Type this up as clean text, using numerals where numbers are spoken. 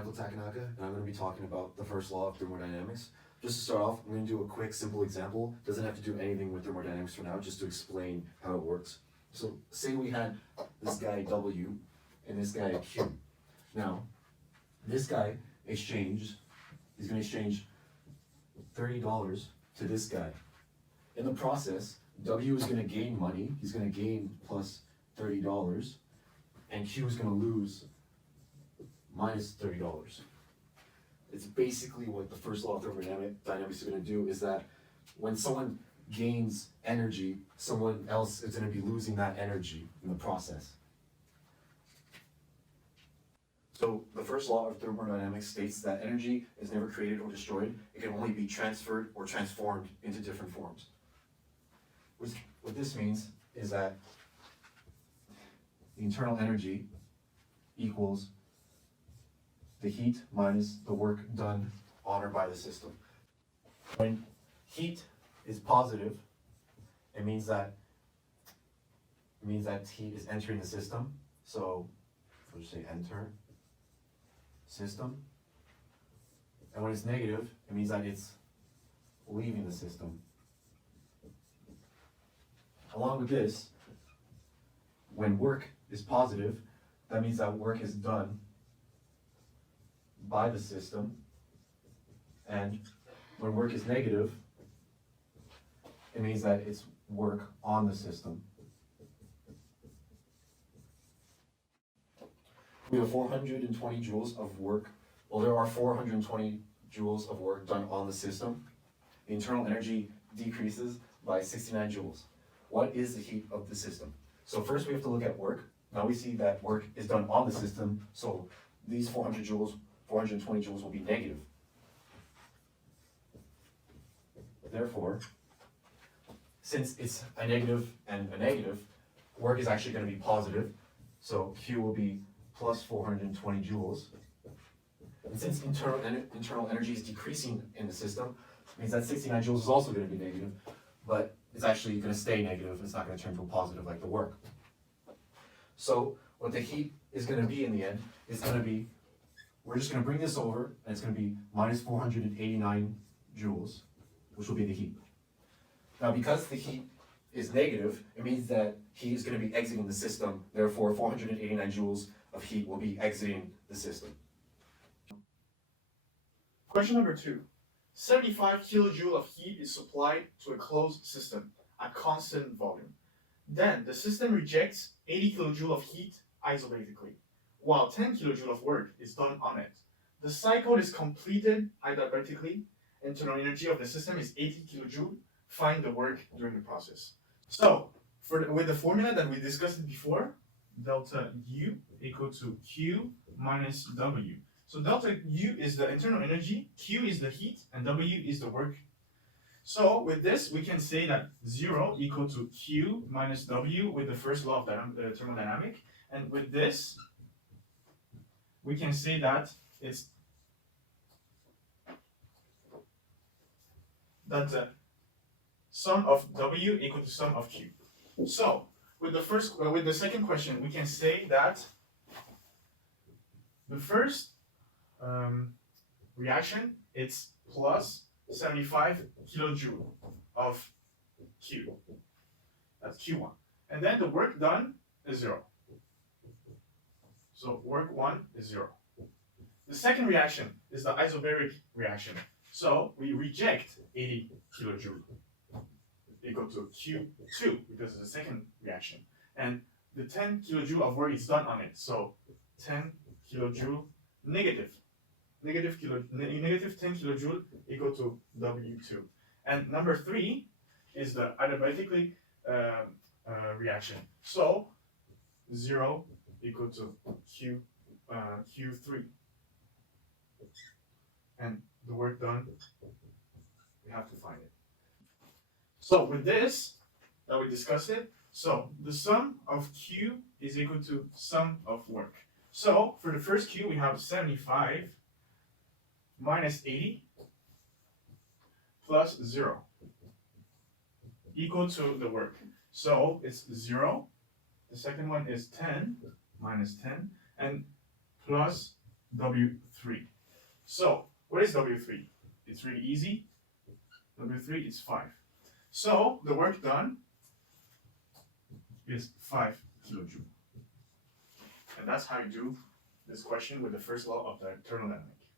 Michael Takanaka, and I'm going to be talking about the first law of thermodynamics. Just to start off, I'm going to do a quick, simple example. Doesn't have to do anything with thermodynamics for now, just to explain how it works. So, say we had this guy W and this guy Q. Now, this guy he's going to exchange $30 to this guy. In the process, W is going to gain money, he's going to gain plus $30, and Q is going to lose minus $30. It's basically what the first law of thermodynamics is going to do, is that when someone gains energy, someone else is going to be losing that energy in the process. So the first law of thermodynamics states that energy is never created or destroyed. It can only be transferred or transformed into different forms. What this means is that the internal energy equals the heat minus the work done on or by the system. When heat is positive, it means that heat is entering the system. So we'll just say enter system. And when it's negative, it means that it's leaving the system. Along with this, when work is positive, that means that work is done by the system. And when work is negative, it means that it's work on the system. We have 420 joules of work. Well, there are 420 joules of work done on the system. The internal energy decreases by 69 joules. What is the heat of the system? So first we have to look at work. Now we see that work is done on the system, so these 420 joules will be negative. Therefore, since it's a negative and a negative, work is actually going to be positive, so Q will be plus 420 joules. And since internal energy is decreasing in the system, it means that 69 joules is also going to be negative, but it's actually going to stay negative. It's not going to turn to a positive like the work. So what the heat is going to be in the end is going to be, we're just going to bring this over, and it's going to be minus 489 joules, which will be the heat. Now because the heat is negative, it means that heat is going to be exiting the system. Therefore, 489 joules of heat will be exiting the system. Question number 2. 75 kilojoule of heat is supplied to a closed system at constant volume. Then the system rejects 80 kilojoule of heat isobatically, while 10 kilojoule of work is done on it. The cycle is completed adiabatically, and total energy of the system is 80 kilojoule. Find the work during the process. So, with the formula that we discussed before, delta U equal to Q minus W. So delta U is the internal energy, Q is the heat, and W is the work. So with this, we can say that 0 equal to Q minus W with the first law of thermodynamics. And with this, we can say that it's the sum of W equal to sum of Q. So with the second question, we can say that the first reaction, it's plus 75 kilojoule of Q. That's Q1. And then the work done is 0. So work 1 is 0. The second reaction is the isobaric reaction. So we reject 80 kilojoule equal to Q2 because it's the second reaction. And the 10 kilojoule of work is done on it. So 10 kilojoule negative 10 kilojoule equal to W2. And number 3 is the adiabatic reaction. So 0 equal to Q3. And the work done, we have to find it. So with this, that we discussed it, so the sum of Q is equal to sum of work. So for the first Q, we have 75 minus 80 plus 0 equal to the work. So it's 0. The second one is 10 minus 10 and plus W3. So, what is W3? It's really easy. W3 is 5. So, the work done is 5 kilojoule. And that's how you do this question with the first law of the thermodynamics.